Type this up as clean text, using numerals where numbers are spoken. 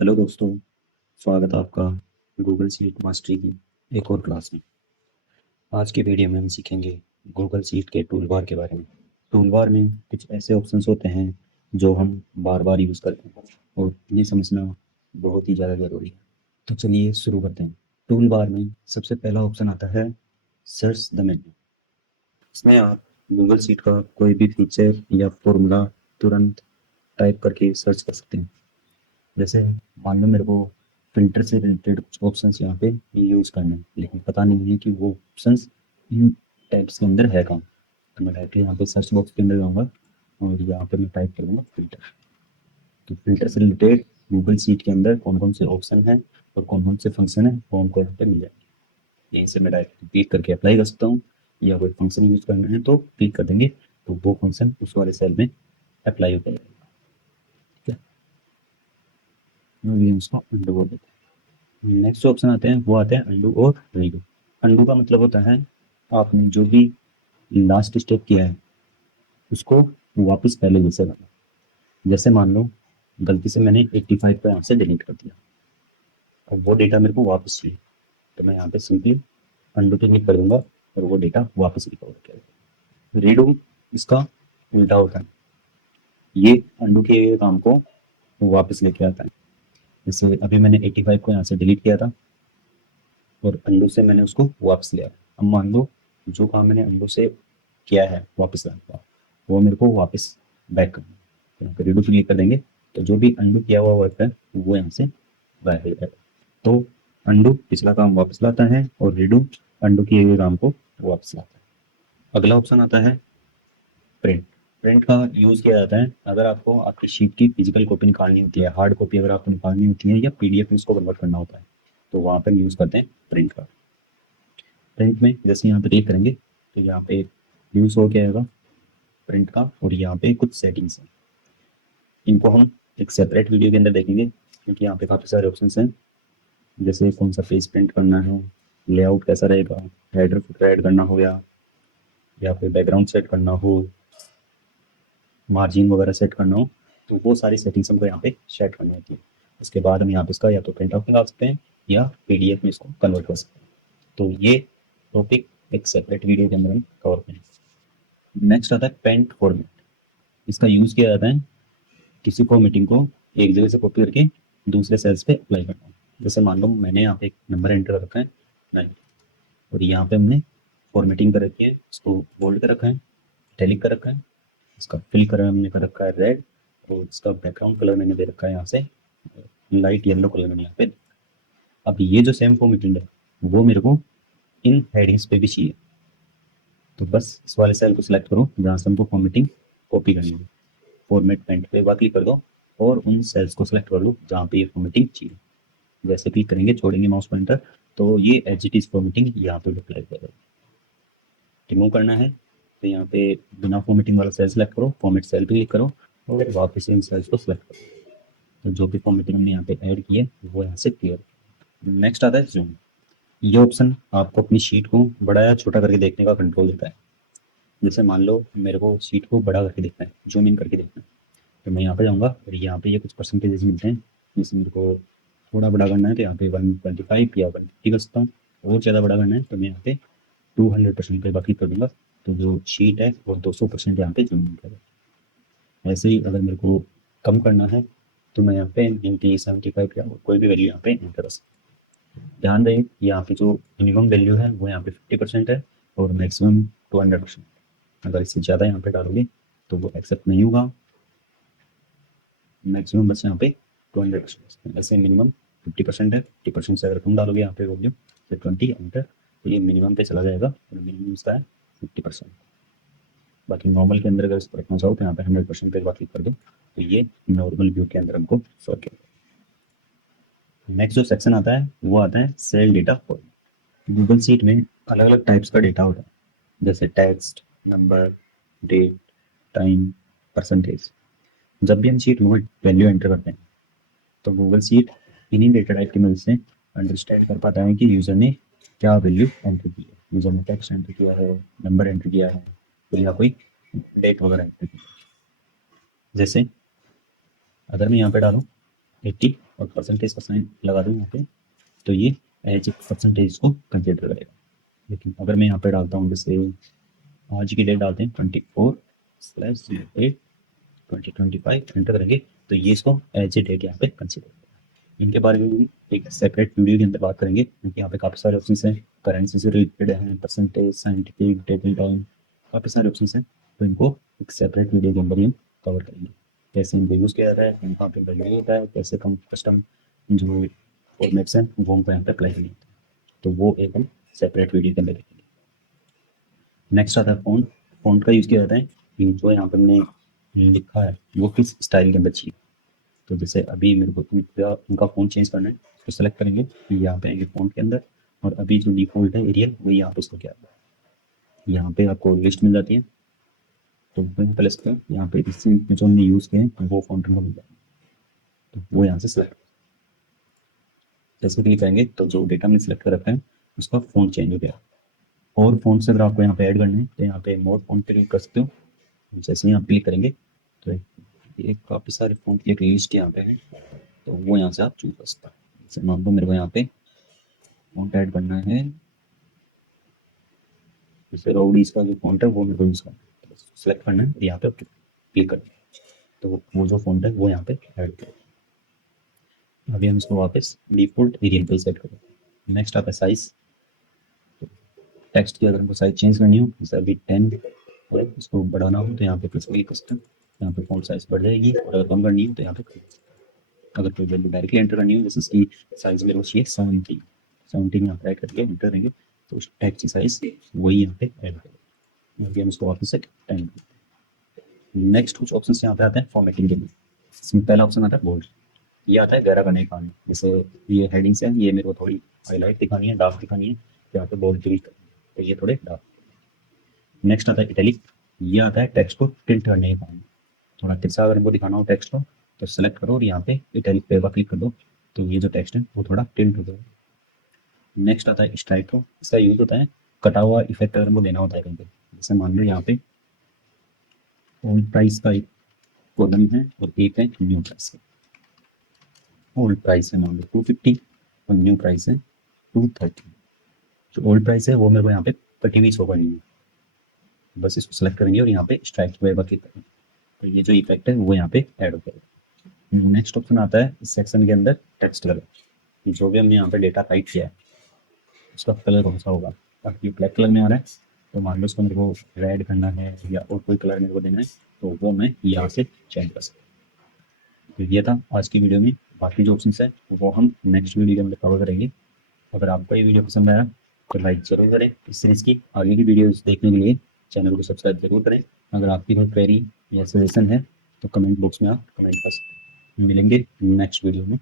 Hello दोस्तों, स्वागत है आपका गूगल शीट मास्टरी की एक और क्लास में। आज के वीडियो में हम सीखेंगे गूगल शीट के टूल बार के बारे में। टूल बार में कुछ ऐसे ऑप्शंस होते हैं जो हम बार बार यूज़ करते हैं और इन्हें समझना बहुत ही ज़्यादा ज़रूरी है। तो चलिए शुरू करते हैं। टूल बार में सबसे पहला ऑप्शन आता है सर्च द मेन्यू। इसमें आप गूगल शीट का कोई भी फीचर या फॉर्मूला तुरंत टाइप करके सर्च कर सकते हैं। जैसे मान लो मेरे को फ़िल्टर से रिलेटेड कुछ ऑप्शंस यहाँ पे यूज़ करने हैं, लेकिन पता नहीं है कि वो ऑप्शंस इन टैब्स के अंदर है कहाँ। तो मैं डायरेक्टली यहाँ पे सर्च बॉक्स के अंदर जाऊँगा और यहाँ पे मैं टाइप करूँगा फ़िल्टर। तो फ़िल्टर से रिलेटेड गूगल शीट के अंदर कौन कौन से ऑप्शन हैं और कौन कौन से फंक्शन हैं वो हमको यहाँ पे मिल जाएंगे। यहीं से मैं डायरेक्ट क्लिक करके अप्लाई कर सकता हूँ, या कोई फंक्शन यूज़ करना है तो क्लिक कर देंगे तो वो फंक्शन उस वाले सेल में अप्लाई हो जाएगा। ठीक है, मैं उसको अंडर कर देता हूँ। नेक्स्ट जो ऑप्शन आते हैं वो आते हैं अंडू और रीडू। अंडू का मतलब होता है आपने जो भी लास्ट स्टेप किया है उसको वापस पहले जैसे करना। जैसे मान लो गलती से मैंने 85 को यहाँ से डिलीट कर दिया और वो डेटा मेरे को वापस चाहिए, तो मैं यहाँ पे सिंपली अंडू पे क्लिक कर दूंगा और वो डेटा वापस रिकवर किया। रीडू इसका उल्टा होता है, ये अंडू किए हुए काम को वापस लेके आता है। जैसे अभी मैंने 85 को यहाँ से डिलीट किया था और अंडू से मैंने उसको वापस लिया। अब मान लो जो काम मैंने अंडू से किया है वापस लाने का, वो मेरे को वापस बैक करना है। तो यहाँ पे रीडू क्लिक कर देंगे तो जो भी अंडू किया हुआ वर्क है वो यहाँ से गायब हो जाएगा। तो अंडू पिछला काम वापस लाता है और रीडू अंडू किए हुए काम को वापस लाता है। अगला ऑप्शन आता है प्रिंट। प्रिंट का यूज़ किया जाता है अगर आपको आपकी शीट की फिजिकल कॉपी निकालनी होती है, हार्ड कॉपी अगर आपको निकालनी होती है या पीडीएफ में इसको कन्वर्ट करना होता है, तो वहाँ पर यूज़ करते हैं प्रिंट का। प्रिंट में जैसे यहाँ पे क्लिक करेंगे तो यहाँ पे यूज हो गया होगा प्रिंट का, और यहाँ पे कुछ सेटिंग्स हैं। इनको हम एक सेपरेट वीडियो के अंदर देखेंगे क्योंकि यहाँ पे काफ़ी सारे ऑप्शंस हैं। जैसे कौन सा पेज प्रिंट करना है, लेआउट कैसा रहेगा, हेडर फुटर ऐड करना हो या फिर बैकग्राउंड सेट करना हो, मार्जिन वगैरह सेट करना हो, तो वो सारी सेटिंग्स हमको यहाँ पे सेट करनी होती है। उसके बाद हम यहाँ पे इसका या तो प्रिंट आउट निकाल सकते हैं या पीडीएफ में इसको कन्वर्ट कर सकते हैं। तो ये टॉपिक एक सेपरेट वीडियो के अंदर हम कवर करेंगे। नेक्स्ट आता है पेंट फॉर्मेट। इसका यूज़ किया जाता है किसी फॉर्मेटिंग को एक जगह से कॉपी करके दूसरे सेल्स पे अप्लाई करना। जैसे मान लो मैंने यहाँ पे एक नंबर एंटर कर रखा है 9 और यहाँ पे हमने फॉर्मेटिंग कर रखी है, इसको बोल्ड कर रखा है, इटैलिक कर रखा है, इसका फिल कलर हमने कर रखा है रेड, और इसका बैकग्राउंड कलर मैंने दे रखा है यहाँ से लाइट येलो कलर मैंने यहाँ पे। अब ये जो सेम फॉर्मेटिंग है वो मेरे को इन हेडिंग्स पे भी चाहिए, तो बस इस वाले सेल को सिलेक्ट करो जहाँ से हमको फॉर्मेटिंग कॉपी करनी है। फॉर्मेट पेंट पे बार क्लिक कर दो और उन सेल्स को सिलेक्ट कर लो जहाँ पे ये फॉर्मेटिंग चाहिए। जैसे क्लिक करेंगे छोड़ेंगे माउस पॉइंटर तो ये एज इट इज फॉर्मेटिंग यहाँ पे अप्लाई कर दो। रिमूव करना है तो यहाँ पे बिना फॉर्मेटिंग वाला सेल सिलेक्ट करो, फॉर्मेट सेल पे क्लिक करो और वापस इन सेल्स को सिलेक्ट करो। तो जो भी फॉर्मेटिंग हमने यहाँ पे ऐड की है वो यहाँ से क्लियर। नेक्स्ट आता है जूम। ये ऑप्शन आपको अपनी शीट को बड़ा या छोटा करके देखने का कंट्रोल देता है। जैसे मान लो मेरे को शीट को बड़ा करके देखना है, जूम इन करके देखना है, तो मैं यहाँ पे जाऊँगा और यहाँ पे ये कुछ परसेंटेज मिलते हैं। जैसे मेरे को थोड़ा बड़ा करना है तो यहाँ पे 125 या 150 कर सकता हूँ, और ज़्यादा बड़ा करना है तो मैं यहाँ पे 200% पे बाकी कर दूंगा, तो जो शीट है वो 200% यहाँ पे जूम इन करेगा। ऐसे ही अगर मेरे को कम करना है तो मैं यहाँ पे 90, 75 या कोई भी वैल्यू यहाँ पे एंटर कर सकता हूँ। ध्यान दें यहाँ पे जो मिनिमम वैल्यू है वो यहाँ पे 50% है और मैक्सिमम 200%। अगर इससे ज़्यादा यहाँ पे डालोगे तो वो एक्सेप्ट नहीं होगा। मैक्सिमम बस यहाँ पे 200%, ऐसे मिनिमम 50% है। 50% से अगर तुम डालोगे यहाँ पे वॉल्यूम तो 20 एंटर, तो ये मिनिमम पे चला जाएगा और मिनिमम इसका है 50%। बाकी नॉर्मल के अंदर अगर इसको रखना चाहो तो यहाँ पे 100% पे बाकी कर दो, तो ये नॉर्मल व्यू के अंदर हमको शो किया। नेक्स्ट जो सेक्शन आता है वो आता है cell data format. Google sheet में अलग अलग टाइप्स का डेटा होता है, जैसे text, number, date, time, percentage. जब भी हम शीट में वैल्यू एंटर करते हैं तो गूगल शीट इन्हीं डेटा टाइप की मदद से अंडरस्टैंड कर पाता है कि यूज़र ने क्या वैल्यू एंटर की है। यूज़र ने टेक्स्ट एंटर किया है, नंबर एंटर किया है, तो या कोई डेट वगैरह एंटर की है। जैसे अगर मैं यहाँ पे डालूँ 80 और परसेंटेज का साइन लगा दूँ यहाँ पे, तो ये एज परसेंटेज को कंसिडर करेगा। लेकिन अगर मैं यहाँ पे डालता हूँ, जैसे आज की डेट डालते हैं 24/08/2025, एंटर करेंगे तो ये इसको एज ए डेट यहाँ पे कंसिडर करेगा। इनके बारे में भी एक सेपरेट वीडियो के अंदर बात करेंगे, क्योंकि यहाँ पे काफ़ी सारे ऑप्शन हैं, करेंसी से रिलेटेड हैं, percentage, scientific, date and time, काफ़ी सारे ऑप्शन हैं। तो इनको एक सेपरेट वीडियो के अंदर ही हम कवर करेंगे, कैसे इनको यूज़ किया जाता है, कहाँ पे वैल्यू होता है, कैसे कम कस्टम जो फॉर्मेट्स हैं वो हमको यहाँ पे अप्लाई करेंगे, तो वो एक हम सेपरेट वीडियो के अंदर देखेंगे। नेक्स्ट आता है फ़ॉन्ट। फ़ॉन्ट का यूज़ किया जाता है कि जो यहाँ पर हमने लिखा है वो किस स्टाइल के अंदर चाहिए। तो जैसे अभी मेरे को उनका फ़ॉन्ट चेंज करना है, तो सेलेक्ट करेंगे, यहाँ पे आएंगे फ़ॉन्ट के अंदर, और अभी जो डिफ़ॉल्ट है एरियल वही यहाँ पे इसको क्या है, यहाँ पे आपको लिस्ट मिल जाती है, तो वहीं प्लस कर यहाँ पे इस में जो हमने यूज़ किए हैं वो फ़ॉन्ट हमको मिल जाएगा, तो वो यहाँ से सेलेक्ट जैसे क्लिक करेंगे तो जो डेटा हमने सेलेक्ट कर रखा है उसका फ़ॉन्ट चेंज हो गया। और फ़ॉन्ट से अगर आपको यहाँ पे ऐड करना है तो यहाँ पे मोर फ़ॉन्ट पे क्लिक कर सकते हो। जैसे ही आप क्लिक करेंगे तो ये काफ़ी सारे फ़ॉन्ट की एक लिस्ट यहाँ पे है, तो वो यहाँ से आप चूज कर सकते हैं। जैसे मान लो मेरे को यहाँ पे फ़ॉन्ट ऐड करना है, जैसे रोडीज का जो फ़ॉन्ट है वो मेरे को यूज़ करना है, सेलेक्ट करना है, यहाँ पे क्लिक करना है, तो वो जो फ़ॉन्ट है वो यहाँ पे ऐड करें। अभी हम इसको वापस डिफ़ॉल्ट एरियल पे सेट करें। नेक्स्ट आता है साइज़। टेक्स्ट की अगर हमको साइज चेंज करनी हो, जैसे अभी 10 है, इसको बढ़ाना हो तो यहाँ पे प्लस क्लिक करते हैं, यहाँ पे फॉन्ट साइज बढ़ जाएगी, और अगर कम करनी हो तो यहाँ पे अगर कोई वैल्यू डायरेक्टली एंटर करनी हो, जैसे इसकी साइज मेरे को चाहिए 17 यहाँ पे ऐड करके एंटर देंगे तो उस टेक्स्ट की साइज वही यहाँ पे ऐड करेंगे। अभी हम इसको वापस से 10 करते हैं। नेक्स्ट कुछ ऑप्शन यहाँ पे आते हैं फॉर्मेटिंग के लिए। इसमें पहला ऑप्शन आता है बोल्ड, ये आता है गहरा करने का काम। जैसे ये हेडिंग्स है, ये मेरे को थोड़ी हाईलाइट दिखानी है, डार्क दिखानी है, यहाँ पे बोल्ड क्लिक करें तो ये थोड़े डार्क। नेक्स्ट आता है इटैलिक, ये आता है टेक्स्ट को टिल्ट करने का काम। थोड़ा तिरछा अगर इनको दिखाना हो टेक्स्ट को तो सेलेक्ट करो और यहाँ पे इटैलिक पे क्लिक कर दो, तो ये जो टेक्स्ट है वो थोड़ा टिल्ट हो जाएगा। नेक्स्ट आता है स्ट्राइक, इसका यूज होता है कटा हुआ इफेक्ट अगर इनको देना होता है कहीं पे। जैसे मान लो यहाँ पे ओल्ड प्राइस का एक कॉलम है और एक है न्यू प्राइस का। ओल्ड प्राइस है मान लो 250 और न्यू प्राइस है 230। जो ओल्ड प्राइस है वो मेरे को यहाँ पे कटी हुई शो करनी है, बस इसको सेलेक्ट करेंगे और यहाँ पे स्ट्राइक पे क्लिक करेंगे, तो ये जो इफेक्ट है वो यहाँ पे ऐड हो जाएगा। नेक्स्ट ऑप्शन आता है इस सेक्शन के अंदर टेक्स्ट कलर। जो भी हमने यहाँ पे डेटा टाइप किया है उसका कलर कौन सा होगा। अगर ब्लैक कलर में आ रहा है तो मान लो उसको मेरे को रेड करना है या और कोई कलर मेरे को देना है, तो वो मैं यहाँ से चेंज कर सकता हूँ। तो ये था आज की वीडियो में। बाकी जो ऑप्शन है वो हम नेक्स्ट वीडियो के अंदर कवर करेंगे। अगर आपको ये वीडियो पसंद आया तो लाइक ज़रूर करें। इस सीरीज़ की आगे की वीडियोस देखने के लिए चैनल को सब्सक्राइब जरूर करें। अगर आपकी कोई क्वेरी या सजेशन है तो कमेंट बॉक्स में आप कमेंट कर सकते हैं। मिलेंगे नेक्स्ट वीडियो में।